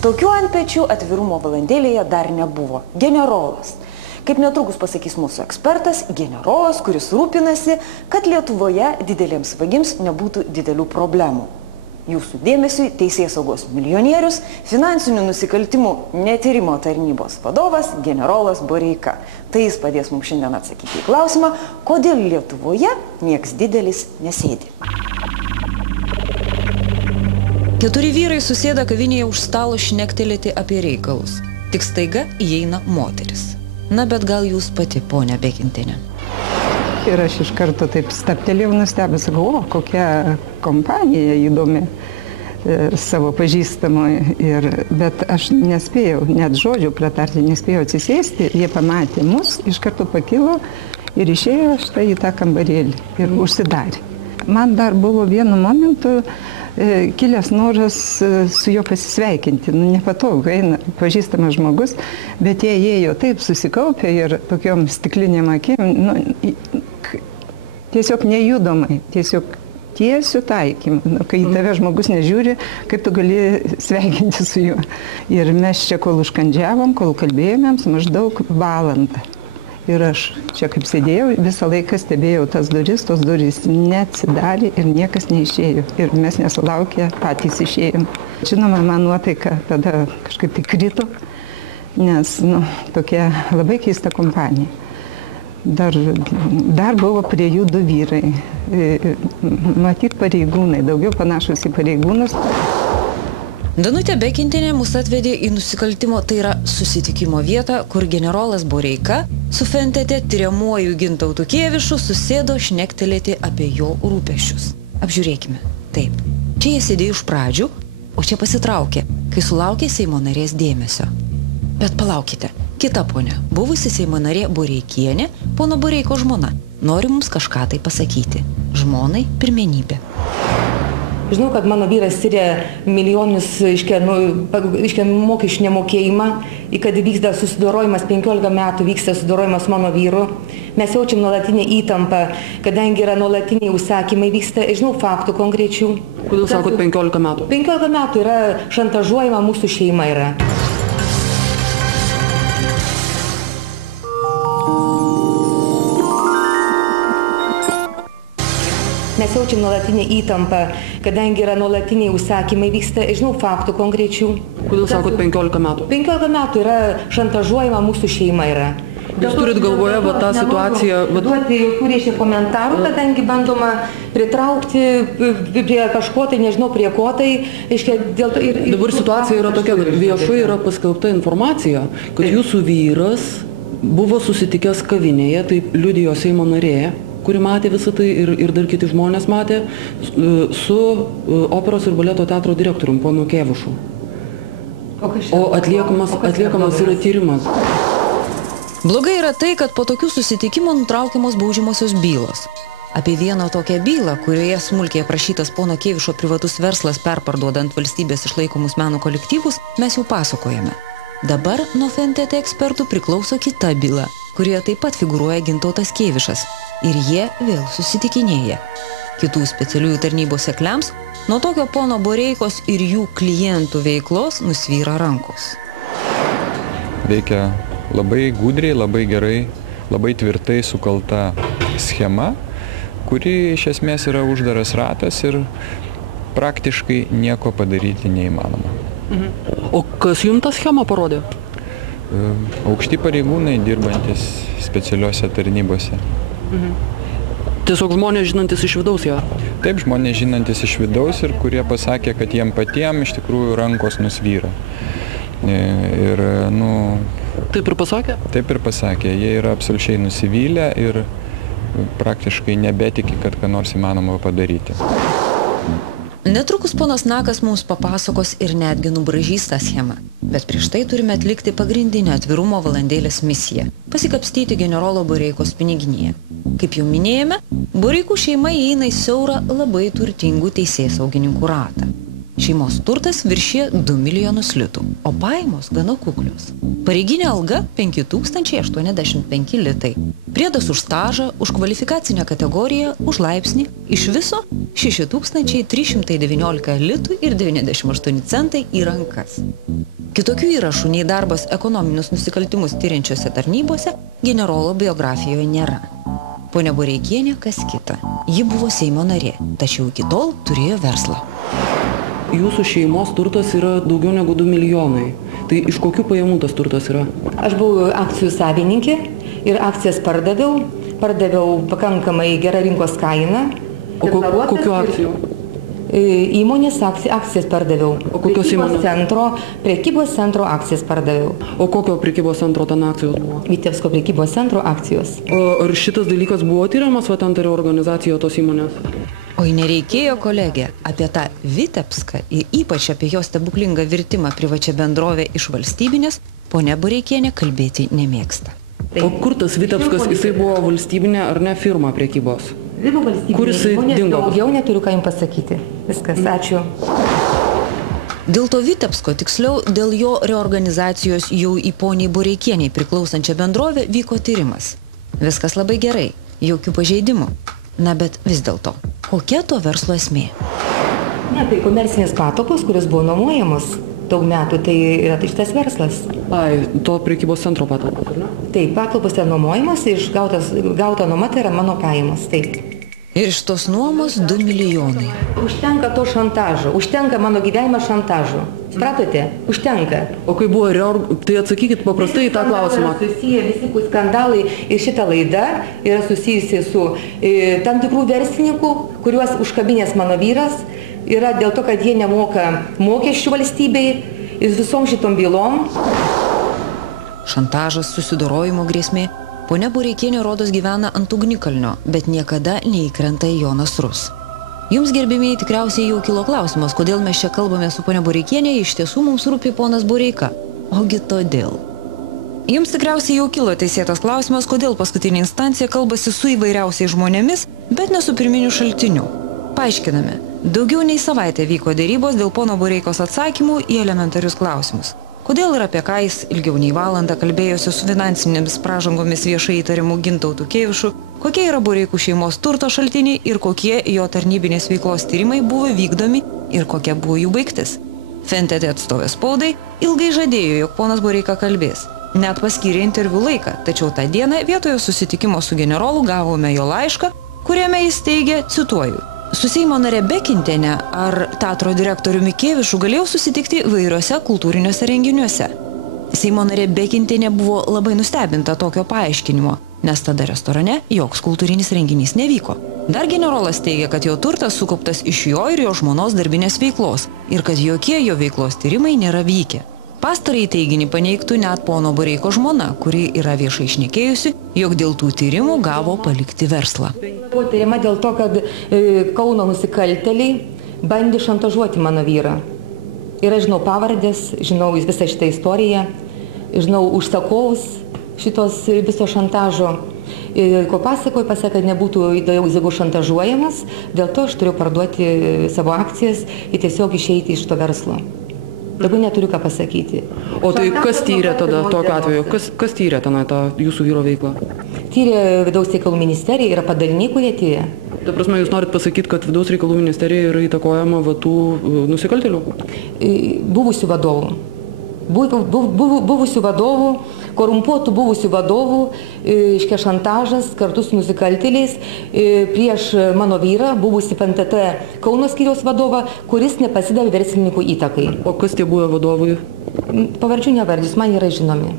Tokių antpečių atvirumo valandėlėje dar nebuvo. Generolas. Kaip netrukus pasakys mūsų ekspertas, generolas, kuris rūpinasi, kad Lietuvoje dideliems vagims nebūtų didelių problemų. Jūsų dėmesiui teisėsaugos milijonierius, finansinių nusikaltimų netyrimo tarnybos vadovas generolas Boreika. Tai jis padės mums šiandien atsakyti į klausimą, kodėl Lietuvoje nieks didelis nesėdi. 4 vyrai susėda kavinėje už stalo šnektelėti apie reikalus. Tik staiga įeina moteris. Na, bet gal jūs pati, ponia Bekintienė. Ir aš iš karto taip staptelėjau, nustebęs, sakau, kokia kompanija įdomi savo pažįstamui. Bet aš nespėjau, net žodžių pratarti, nespėjau atsisėsti. Jie pamatė mus, iš karto pakilo ir išėjo štai į tą kambarėlį ir užsidarė. Man dar buvo vienu momentu kilęs noras su juo pasisveikinti. Nepatogu, eina pažįstamas žmogus, bet jie ėjo taip susikaupę ir tokiom stiklinėm akim, tiesiog nejudomai, tiesiog tiesiu taikymą. Kai tave žmogus nežiūri, kaip tu gali sveikinti su juo. Ir mes čia kol užkandžiavom, kol kalbėjomėms, maždaug valandą. Ir aš čia kaip sėdėjau, visą laiką stebėjau tas duris, tos durys neatsidarė ir niekas neišėjo. Ir mes nesulaukę patys išėjom. Žinoma, man nuotaika tada kažkaip tai krito, nes tokia labai keista kompanija. Dar buvo prie jų 2 vyrai. Matyt pareigūnai, daugiau panašus į pareigūnus. Danutė Bekintienė mus atvedė į nusikaltimo, tai yra susitikimo vietą, kur generolas Boreika su FNTT tyriamuoju Gintautu Kėvišu susėdo šnektelėti apie jo rūpesčius. Apžiūrėkime. Taip. Čia jie sėdėjo iš pradžių, o čia pasitraukė, kai sulaukė Seimo narės dėmesio. Bet palaukite. Kita ponia, buvusi Seimo narė Boreikienė, pono Boreiko žmona, nori mums kažką tai pasakyti. Žmonai pirmenybė. Žinau, kad mano vyras tyria milijonus mokesčių nemokėjimą, kad vyksta susidorojimas, 15 metų vyksta susidorojimas mano vyru. Mes jaučiam nuolatinę įtampą, kadangi yra nuolatiniai užsakymai, vyksta, žinau, faktų konkrečių. Kodėl sakot 15 metų? 15 metų yra šantažuojama mūsų šeima yra. Mes jaučiam nuolatinę įtampą, kadangi yra nuolatiniai užsakymai, vyksta, žinau, faktų konkrečių. Kodėl sakot 15 metų? 15 metų yra šantažuojama mūsų šeima yra. Jūs turit galvoje tą situaciją... Duoti jokių reiškia komentarų, kadangi bandoma pritraukti prie kažko tai, nežinau, prie ko tai, reiškia, dėl to ir... Dabar situacija yra tokia, kad viešai yra paskelbta informacija, kad jūsų vyras buvo susitikęs kavinėje, taip liudijo Seimo narė, kuri matė visą tai ir dar kiti žmonės matė, su operos ir baleto teatro direktorium, ponu Kėvišu. O atliekamas yra tyrimas. Blogai yra tai, kad po tokių susitikimų nutraukiamos baudžiamosios bylos. Apie vieną tokią bylą, kurioje smulkiai aprašytas pono Kėvišo privatus verslas perparduodant valstybės išlaikomus meno kolektyvus, mes jau pasakojame. Dabar nuo FNTT ekspertų priklauso kita byla, kurioje taip pat figūruoja Gintautas Kėvišas. Ir jie vėl susitikinėja. Kitų specialiųjų tarnybų sekliams nuo tokio pono Boreikos ir jų klientų veiklos nusvyra rankos. Veikia labai gudriai, labai gerai, labai tvirtai sukalta schema, kuri iš esmės yra uždaras ratas ir praktiškai nieko padaryti neįmanoma. O kas jums tą schemą parodė? Aukšti pareigūnai dirbantis specialiuose tarnybose. Tiesiog žmonės žinantis iš vidaus ją? Taip, žmonės žinantis iš vidaus ir kurie pasakė, kad jiem patiem iš tikrųjų rankos nusvyra. Ir, Taip ir pasakė? Taip ir pasakė. Jie yra absoliučiai nusivylę ir praktiškai nebetiki, kad ką nors įmanoma padaryti. Netrukus ponas Nakas mums papasakos ir netgi nubraižys tą schemą. Bet prieš tai turime atlikti pagrindinę atvirumo valandėlės misiją – pasikapstyti generolo Boreikos piniginėje. Kaip jau minėjome, Boreikų šeima įeina į siaurą labai turtingų teisėsaugininkų ratą. Šeimos turtas viršė 2 milijonus litų, o pajamos gana kuklios. Pareiginė alga 5085 litai. Priedas už stažą, už kvalifikacinę kategoriją, už laipsnį, iš viso 6319 litų ir 98 centai į rankas. Kitokių įrašų nei darbas ekonominius nusikaltimus tyriančiose tarnybose generolo biografijoje nėra. Ponia Boreikienė kas kita. Ji buvo Seimo narė, tačiau iki tol turėjo verslą. Jūsų šeimos turtas yra daugiau negu 2 milijonai. Tai iš kokių pajamų tas turtas yra? Aš buvau akcijų savininkė ir akcijas pardaviau pakankamai gerą rinkos kainą. O kokių akcijų? Įmonės akcijas pardaviau. O kokios įmonės? Prekybos centro akcijas pardaviau. O kokio prekybos centro ten akcijos buvo? Vitebsko prekybos centro akcijos. O ar šitas dalykas buvo tyriamas, va ten tai reorganizacija tos įmonės? Oi, nereikėjo, kolegė, apie tą Vitebską ir ypač apie jo stebuklingą virtimą privačią bendrovę iš valstybinės, ponia Boreikienė kalbėti nemėgsta. O kur tas Vitebskas, jisai buvo valstybinė ar ne firma prekybos? Kur jisai dingo? Daugiau neturiu ką jums pasakyti. Viskas, ačiū. Dėl to Vitebsko, tiksliau, dėl jo reorganizacijos jau į poniai Boreikieniai priklausančią bendrovę vyko tyrimas. Viskas labai gerai, jokių pažeidimų. Na, bet vis dėlto, kokia to verslo esmė? Ne, tai komercinės patalpos, kurios buvo nuomojamos daug metų, tai yra šitas verslas. Ai, to prekybos centro patalpos, ar ne? Taip, patalpos yra nuomojamos, gauta nuoma tai yra mano pajamos, taip. Ir iš tos nuomos 2 milijonai. Užtenka to šantažo, užtenka mano gyvenimo šantažo. Supratote? Užtenka. O kai buvo tai atsakykit paprastai į tą klausimą. Susiję visi skandalai ir šita laida yra susijusi su tam tikrų verslininkų, kuriuos užkabinės mano vyras, yra dėl to, kad jie nemoka mokesčių valstybei ir visom šitom bylom. Šantažas, susidorojimo grėsmė. Ponia Boreikienė rodos gyvena ant ugnikalnio, bet niekada neįkrenta į jo nasrus. Jums, gerbėmiai, tikriausiai jau kilo klausimas, kodėl mes čia kalbame su ponia Boreikienė, iš tiesų mums rūpi ponas Boreika. Ogi todėl. Jums tikriausiai jau kilo teisėtas klausimas, kodėl paskutinė instancija kalbasi su įvairiausiais žmonėmis, bet ne su pirminiu šaltiniu. Paaiškiname. Daugiau nei savaitę vyko dėrybos dėl pono Boreikos atsakymų į elementarius klausimus. Kodėl ir apie ką jis ilgiau nei valandą kalbėjosi su finansinėmis pražangomis viešai įtarimu Gintautu Kėvišu, kokie yra Boreikų šeimos turto šaltiniai ir kokie jo tarnybinės veiklos tyrimai buvo vykdomi ir kokia buvo jų baigtis. FNTT atstovė spaudai ilgai žadėjo, jog ponas Boreika kalbės. Net paskyrė interviu laiką, tačiau tą dieną vietoje susitikimo su generolu gavome jo laišką, kuriame jis teigia, cituoju, su Seimo nare Bekintiene ar teatro direktoriumi Kėvišu galėjau susitikti įvairiuose kultūriniuose renginiuose. Seimo narė Bekintienė buvo labai nustebinta tokio paaiškinimo, nes tada restorane joks kultūrinis renginys nevyko. Dar generolas teigia, kad jo turtas sukauptas iš jo ir jo žmonos darbinės veiklos ir kad jokie jo veiklos tyrimai nėra vykę. Pastarąjį teiginį paneigtų net pono Boreiko žmona, kuri yra viešai šnekėjusi, jog dėl tų tyrimų gavo palikti verslą. Buvo tyrima dėl to, kad Kauno nusikaltėliai bandė šantažuoti mano vyrą. Ir aš žinau pavardės, žinau visą šitą istoriją, žinau užsakovus šitos viso šantažo. Ir ko pasakoj, pasakė, kad nebūtų daugiau šantažuojamas, dėl to aš turiu parduoti savo akcijas ir tiesiog išeiti iš to verslo. Daugiau neturiu ką pasakyti. O tai kas tyrė tada tokiu atveju? Kas tyrė tenai tą jūsų vyro veiklą? Tyrė Vidaus reikalų ministerija, yra padaliniai, kurie tyrė. Ta prasme, jūs norit pasakyti, kad Vidaus reikalų ministerija yra įtakojama tų nusikaltėlių? Buvusių vadovų. Buvusių vadovų, korumpuotų buvusių vadovų, iškia šantažas kartu su nusikaltėliais prieš mano vyrą, buvusi FNTT Kauno skyriaus vadovą, kuris nepasidavė verslininkų įtakai. O kas tie buvę vadovai? Pavardžių nevardys, man yra žinomi.